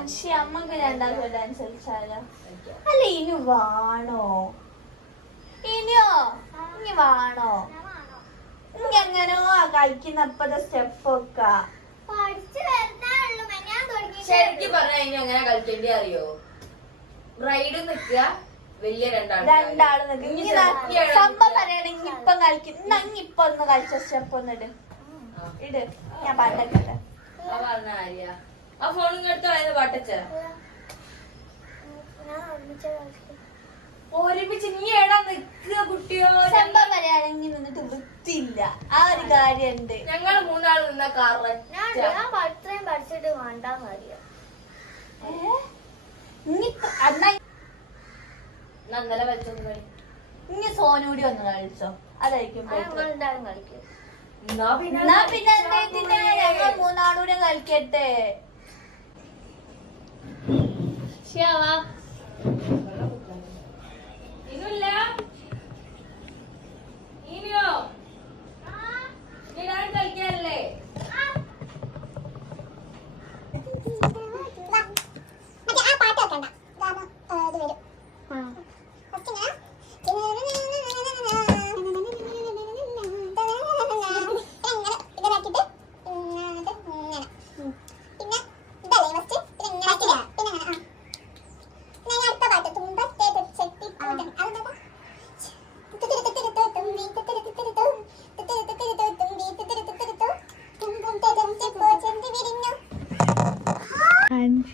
അൻഷി അമ്മയ്ക്ക് രണ്ടാൾക്കും ഡാൻസ് കളിച്ചാലോ? അല്ല ഇനി വാണോ? ഇനിയോ? ഇനി വാണോ? ഇനി എങ്ങനോ ആ കളിക്കുന്ന അപ്പത്തെ സ്റ്റെപ്പ് ഒക്കെ. പഠിച്ചു വരുന്നുള്ളൂ ഞാൻ തുടങ്ങി ശരിക്കും പറഞ്ഞാൽ ഇനി എങ്ങനെ കളിക്കേണ്ടി അറിയോ? റൈഡ് നിക്കുക വലിയ രണ്ടാൾ നിക്ക്. ഇനി ന- സംഭവം പറയണെങ്കിൽ ഇപ്പം കളിക്കും. എന്നാ ഇനി ഇപ്പൊ ഒന്ന് കളിച്ച സ്റ്റെപ്പ് ഒന്ന് ഇട്. ഇട്. ഞാൻ പാട്ടൊക്കെ പറഞ്ഞ ആര്യ ആ ഫോണും എടുത്ത് വായന പാട്ടച്ച ഞാൻ ഒരുമിച്ച് നീ എടാ നിക്കുക കുട്ടിയോ. സംഭവം പറയുകയാണെങ്കിൽ നിന്നിട്ട് വൃത്തിയില്ല. ആ ഒരു കാര്യണ്ട്. ഞങ്ങൾ മൂന്നാൾ നിന്ന കറക്റ്റ് ഞാൻ ഇത്രയും പഠിച്ചിട്ട് വേണ്ടാന്ന് അറിയാം. നന്നല വെച്ചൊന്നും കളി. ഇനി സോനൂടി ഒന്ന് കളിച്ചോ? അതായിരിക്കും കളിക്കും. പിന്നെ ഞങ്ങൾ മൂന്നാളൂടെ കളിക്കട്ടെ? Tchau!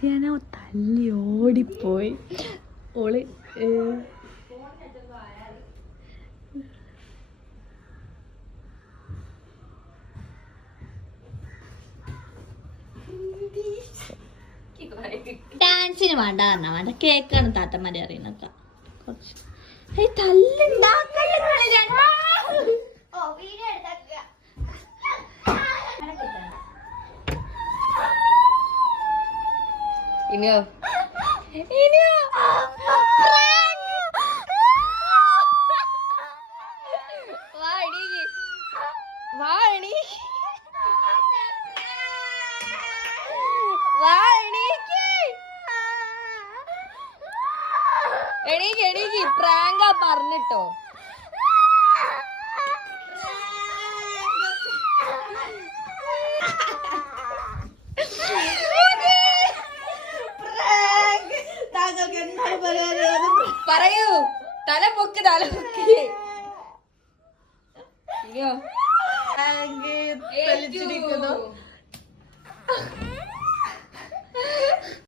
അൻസിയാന തല്ലി ഓടിപ്പോയി ഓൾ ഡാൻസിന് വേണ്ട എന്നാ വേണ്ട. കേക്കാണ് താത്തമാരെ അറിയുന്നൊക്കെ കുറച്ച്. തല്ലുണ്ടാക്കല്ലേ ഇനിയോ? ഇനിയോ? വാ എണീക്ക് വാ എണീക്ക് വാ എണീക്ക് എണീക്ക് എണീക്ക്. പ്രാങ്ക പറഞ്ഞിട്ടോ. പറയൂ. തല പൊക്ക് തല പൊക്ക് ഇനിയോ വലിച്ചിരിക്കുന്നു